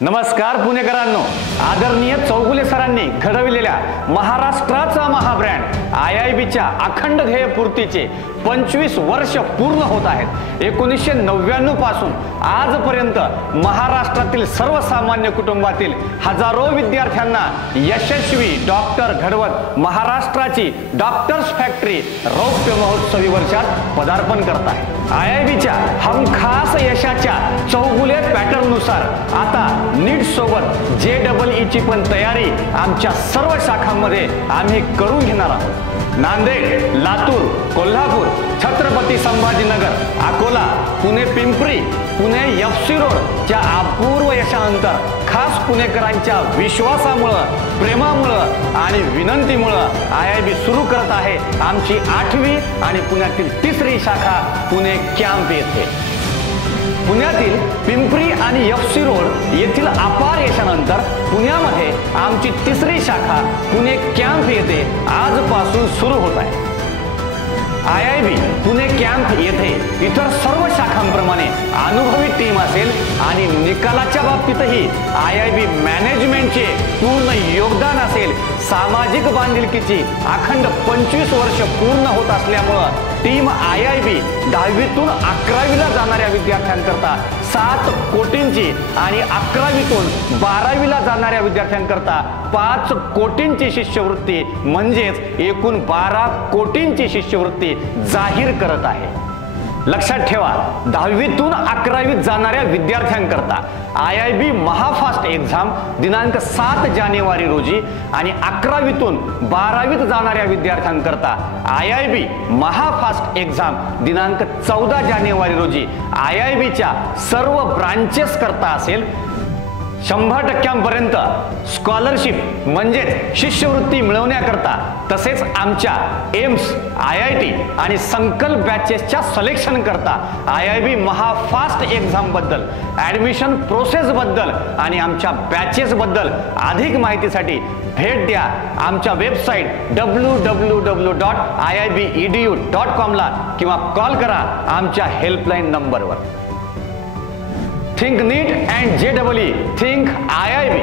नमस्कार पुणेकरांनो, आदरणीय चौगुले सरांनी घडविलेल्या महाराष्ट्राचा महाब्रँड IIBच्या अखंड ध्येयपूर्तीचे 25 वर्ष पूर्ण होत आहेत। 1999 पासून आजपर्यंत महाराष्ट्रातील सर्वसामान्य कुटुंबातील हजारो विद्यार्थ्यांना यशस्वी डॉक्टर घडवत महाराष्ट्राची डॉक्टर्स फॅक्टरी रौप्य महोत्सवी वर्षात पदार्पण करत आहे। IIBच्या हमखास यशाच्या चौगुले पॅटर्ननुसार आता नीट सोबत JEE ची पण तयारी आमच्या सर्व शाखांमध्ये आम्ही करून घेणार आहोत। नांदेड, लातूर, कोल्हापूर, छत्रपती संभाजीनगर, अकोला, पुणे पिंपरी, पुणे FC रोड च्या अपूर्व यशानंतर खास पुणेकरांच्या विश्वासामुळे, प्रेमामुळे आणि विनंतीमुळे IIB सुरू करत आहे आमची 8वी आणि पुण्यातील 3री शाखा पुणे कॅम्प येथे। पुण्यातील पिंपरी आणि FC रोड येथील अपार यशानंतर पुण्यामध्ये आमची 3री शाखा पुणे कॅम्प येथे आजपासून सुरू होत आहे। IIB पुणे कॅम्प येथे इतर सर्व शाखांप्रमाणे अनुभवी टीम असेल आणि निकालाच्या बाबतीतही IIB मॅनेजमेंटचे पूर्ण योगदान असेल। सामाजिक बांधिलकीची अखंड 25 वर्ष पूर्ण होत असल्यामुळे टीम IIB 10वीतून 11वीला जाणाऱ्या विद्यार्थ्यांकरता 7 कोटींची आणि 11वीतून 12वीला जाणाऱ्या विद्यार्थ्यांकरता 5 कोटींची शिष्यवृत्ती म्हणजेच एकूण 12 कोटींची शिष्यवृत्ती जाहीर करत आहे। लक्षात ठेवा, 10वीतून 11वीत जाणाऱ्या विद्यार्थ्यांकरता IIB महाफास्ट एक्झाम दिनांक 7 जानेवारी रोजी आणि 11वीतून 12वीत जाणाऱ्या विद्यार्थ्यांकरता IIB महाफास्ट एक्झाम दिनांक 14 जानेवारी रोजी IIBच्या सर्व ब्रांचेस करता असेल। 100% स्कॉलरशिप म्हणजेच शिष्यवृत्ती मिळवण्याकरता तसेच आमच्या एम्स, IIT आणि संकल्प बॅचेसच्या सिलेक्शन करता IIB महाफास्ट एक्झाम बद्दल, ॲडमिशन प्रोसेस बद्दल आणि आमच्या बॅचेस बद्दल अधिक माहितीसाठी भेट द्या आमच्या वेबसाईट www.iibedu.com ला किंवा कॉल करा आमच्या हेल्पलाईन नंबरवर। Think NEET and JEE, think IIB।